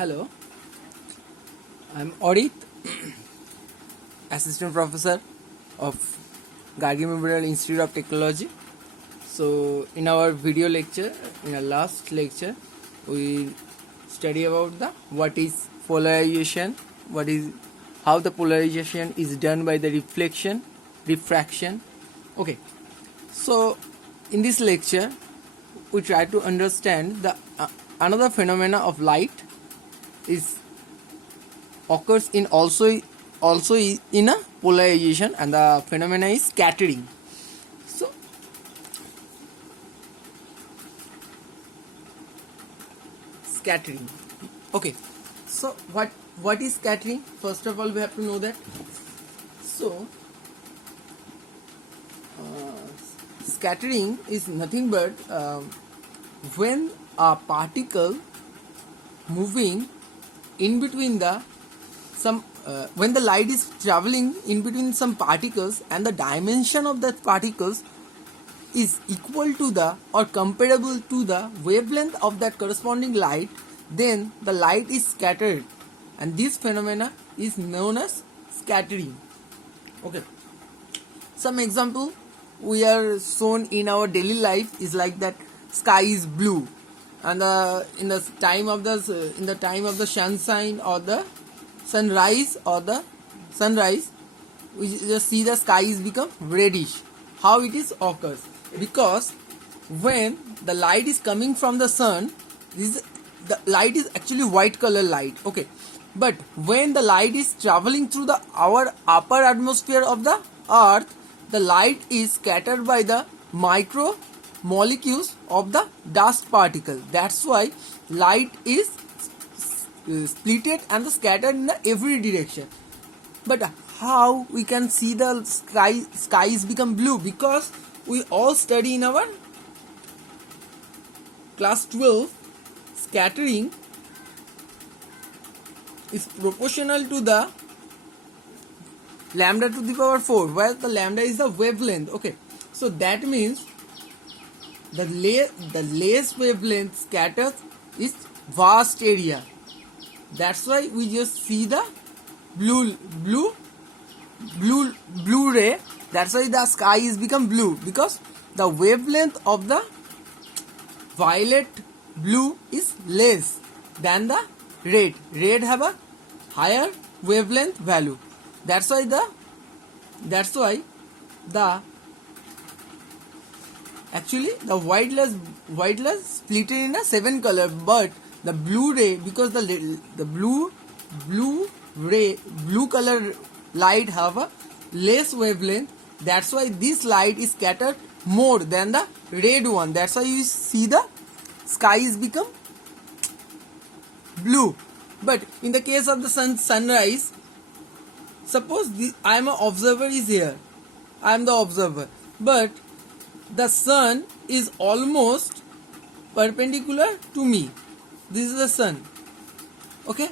Hello, I'm Odit, Assistant Professor of Gargi Memorial Institute of Technology. So, in our video lecture, in our last lecture, we study about the what is polarization, what is how the polarization is done by the refraction. Okay, so in this lecture, we try to understand the another phenomena of light is occurs in also in a polarization, and the phenomena is scattering. So scattering, okay, so what is scattering? First of all, we have to know that. So scattering is nothing but when a particle moving in between the some when the light is traveling in between some particles and the dimension of that particles is equal to the or comparable to the wavelength of that corresponding light, then the light is scattered, and this phenomena is known as scattering. Okay, some example we are shown in our daily life is like that: sky is blue, and in the time of the sunshine or the sunrise, we just see the sky is become reddish. How it is occurs? Because when the light is coming from the sun, the light is actually white color light. Okay, but when the light is traveling through our upper atmosphere of the earth, the light is scattered by the micro molecules of the dust particle. That's why light is splitted and scattered in every direction. But how we can see the skies become blue? Because we all study in our class 12, scattering is proportional to the lambda to the power 4, where the lambda is the wavelength. Okay, so that means the less wavelength scatters is vast area. That's why we just see the blue ray. That's why the sky is become blue, because the wavelength of the violet blue is less than the red. Red have a higher wavelength value. That's why the actually the white light split in a 7 color, but the blue ray, because the blue color light have a less wavelength, that's why this light is scattered more than the red one. That's why you see the sky is become blue. But in the case of the sunrise, suppose I am an observer is here, I am the observer, but the sun is almost perpendicular to me. This is the sun. Okay,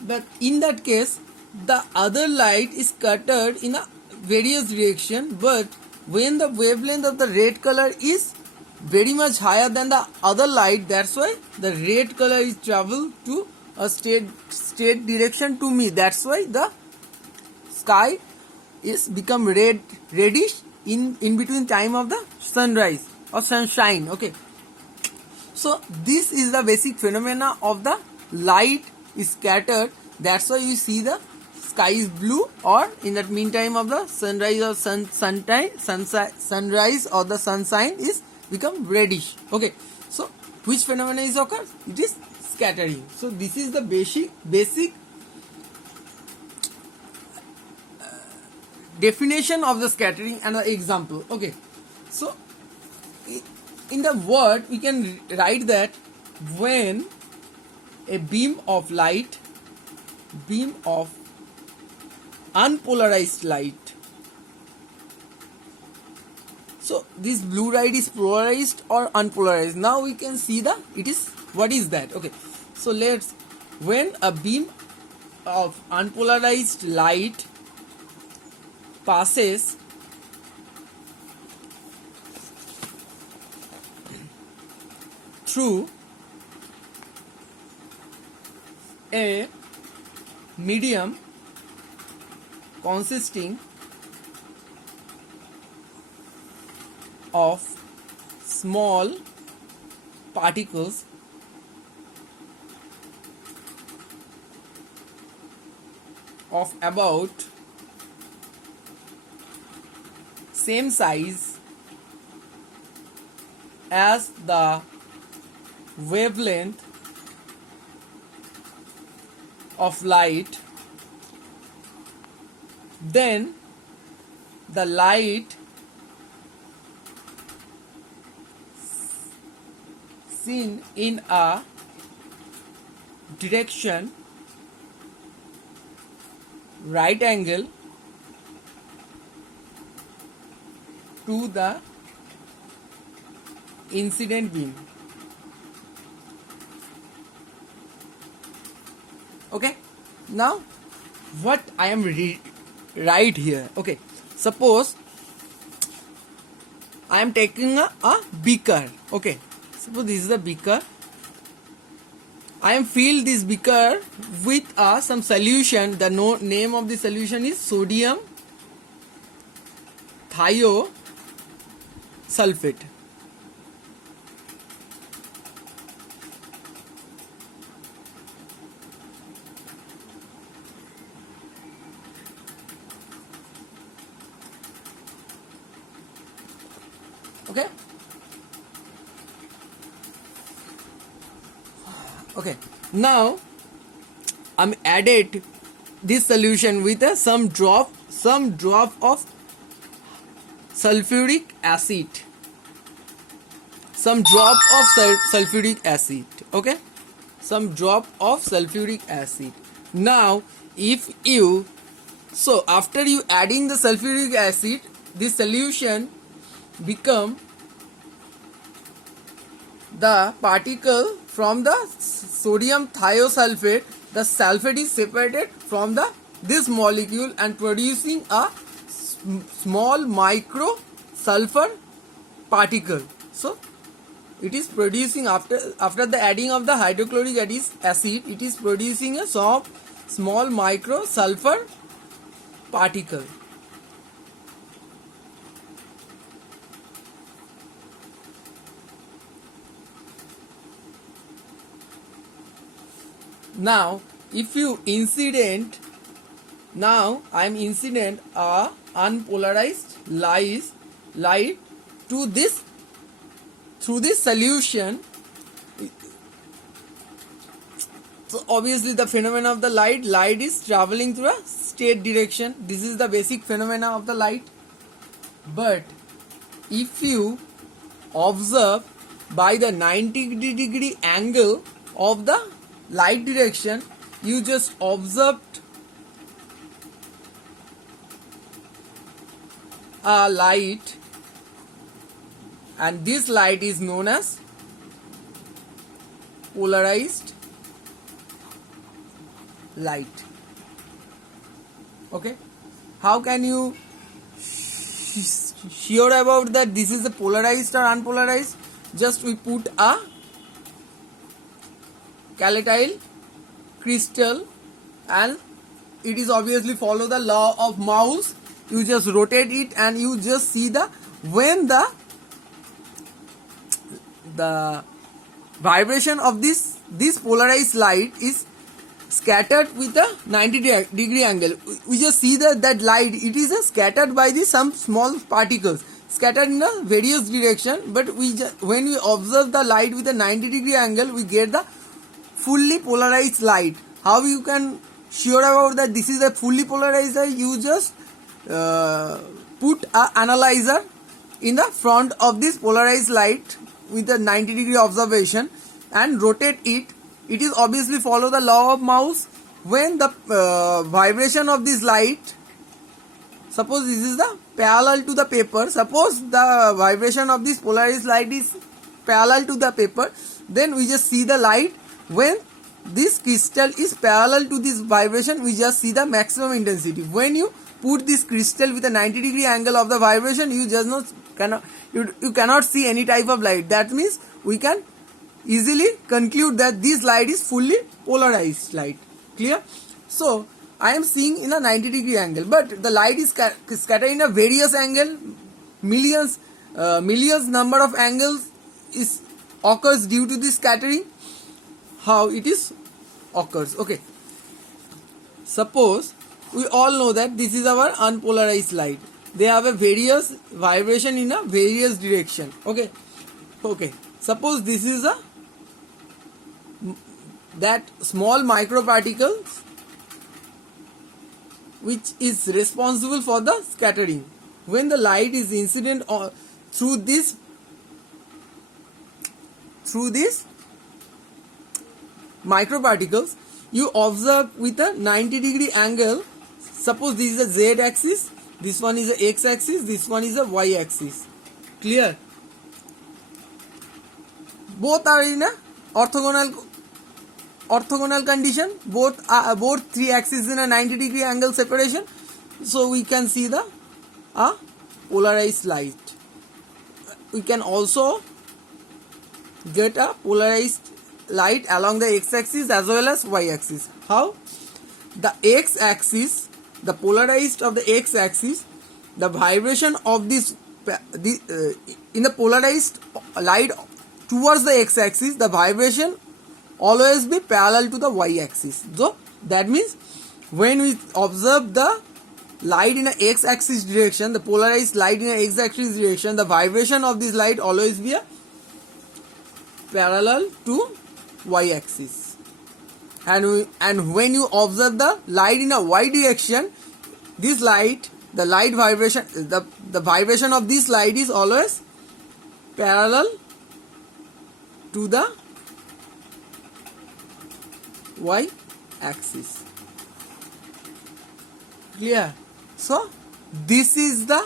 but in that case the other light is scattered in a various direction, but when the wavelength of the red color is very much higher than the other light, that's why the red color is travel to a straight direction to me. That's why the sky is become reddish in between time of the sunrise or sunshine. Okay, so this is the basic phenomena of the light is scattered. That's why you see the sky is blue, or in that meantime of the sunrise or sunrise or the sunshine is become reddish. Okay, so which phenomena is occurs? It is scattering. So this is the basic definition of the scattering and the example. Okay, so in the word we can write that when a beam of unpolarized light, so this blue light is polarized or unpolarized. Now we can see what is that. Okay, so when a beam of unpolarized light passes through a medium consisting of small particles of about same size as the wavelength of light, then the light seen in a direction right angle to the incident beam. Okay, now what I am right here. Okay, suppose I am taking a beaker. Okay, suppose this is the beaker. I am fill this beaker with some solution. The name of the solution is sodium thiosulfate. Okay. Okay. Now I'm added this solution with some drop of sulfuric acid. Some drop of sulfuric acid. Okay. Some drop of sulfuric acid. Now, if you after you adding the sulfuric acid, this solution become the particle from the sodium thiosulfate. The sulfate is separated from this molecule and producing a small micro sulfur particle. So it is producing after the adding of the hydrochloric acid, it is producing a small micro sulfur particle. Now, if you incident, now I am incident a unpolarized light to this through this solution. So obviously the phenomena of the light is traveling through a straight direction. This is the basic phenomena of the light. But if you observe by the 90-degree angle of the light direction, you just observed a light, and this light is known as polarized light. Okay, how can you sure about that this is a polarized or unpolarized? Just we put a calatile crystal and it is obviously follow the law of mouse. You just rotate it and you just see when the vibration of this polarized light is scattered with a 90-degree angle. We just see that light, it is scattered by some small particles scattered in a various direction, but when we observe the light with a 90-degree angle, we get the fully polarized light. How you can sure about that this is a fully polarized light? You just put an analyzer in the front of this polarized light with a 90-degree observation and rotate it. It is obviously follow the law of mouse. When the vibration of this light, suppose this is the parallel to the paper, suppose the vibration of this polarized light is parallel to the paper, then we just see the light. When this crystal is parallel to this vibration, we just see the maximum intensity. When you put this crystal with a 90-degree angle of the vibration, you just cannot see any type of light. That means we can easily conclude that this light is fully polarized light. Clear? So I am seeing in a 90-degree angle, but the light is scattered in a various angle, millions number of angles is occurs due to this scattering. How it is occurs? Okay. Suppose we all know that this is our unpolarized light. They have a various vibration in a various direction. Okay. Suppose this is that small microparticles which is responsible for the scattering. When the light is incident through this microparticles, you observe with a 90-degree angle. Suppose this is a z axis, this one is a x axis, this one is a y axis. Clear? Both are in a orthogonal condition. Both three axes in a 90-degree angle separation. So we can see the polarized light. We can also get a polarized light along the x-axis as well as y-axis. How? The x-axis, the polarized of the x-axis, the vibration of this in the polarized light towards the x-axis, the vibration always be parallel to the y-axis. So that means when we observe the light in a x-axis direction, the polarized light in a x-axis direction, the vibration of this light always be a parallel to y-axis. And when you observe the light in a y direction, this light, the light vibration, the vibration of this light is always parallel to the y-axis. Clear? So this is the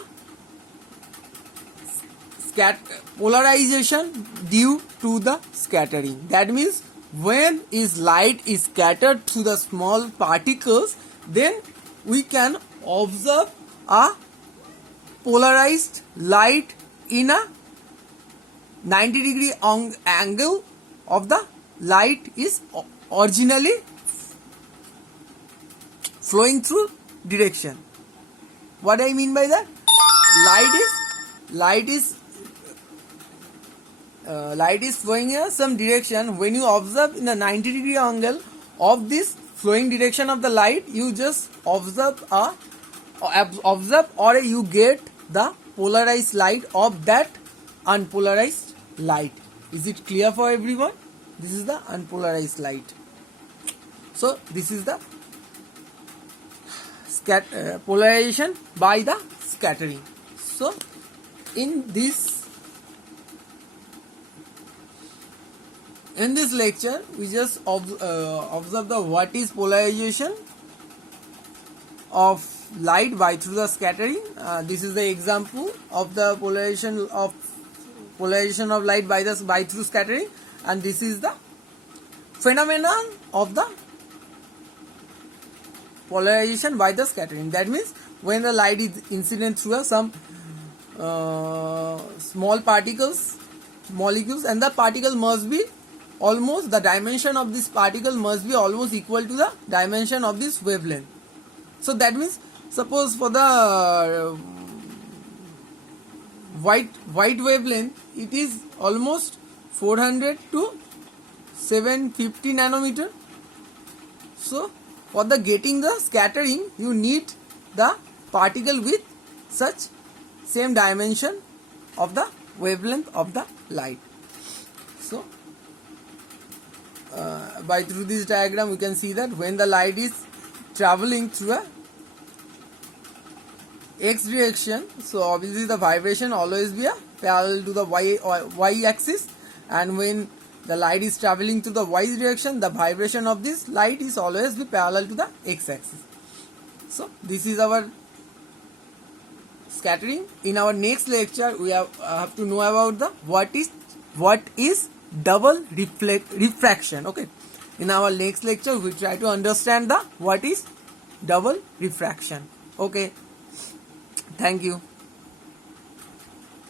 polarization due to the scattering. That means when light is scattered through the small particles, then we can observe a polarized light in a 90-degree angle of the light is originally flowing through direction. What I mean by that? Light is flowing in some direction. When you observe in a 90-degree angle of this flowing direction of the light, you just observe or you get the polarized light of that unpolarized light. Is it clear for everyone? This is the unpolarized light. So this is the polarization by the scattering. So in this lecture, we just observe the what is polarization of light by through the scattering. This is the example of the polarization of light by through scattering, and this is the phenomenon of the polarization by the scattering. That means when the light is incident through some small molecules, and the particle must be almost, the dimension of this particle must be almost equal to the dimension of this wavelength. So that means, suppose for the white wavelength, it is almost 400 to 750 nanometer. So for the getting the scattering, you need the particle with such same dimension of the wavelength of the light. So by through this diagram, we can see that when the light is traveling through a x direction, so obviously the vibration always be a parallel to the y axis, and when the light is traveling to the y direction, the vibration of this light is always be parallel to the x axis. So this is our scattering. In our next lecture, we have to know about the what is double refraction. Okay, in our next lecture, we try to understand the what is double refraction. Okay, thank you.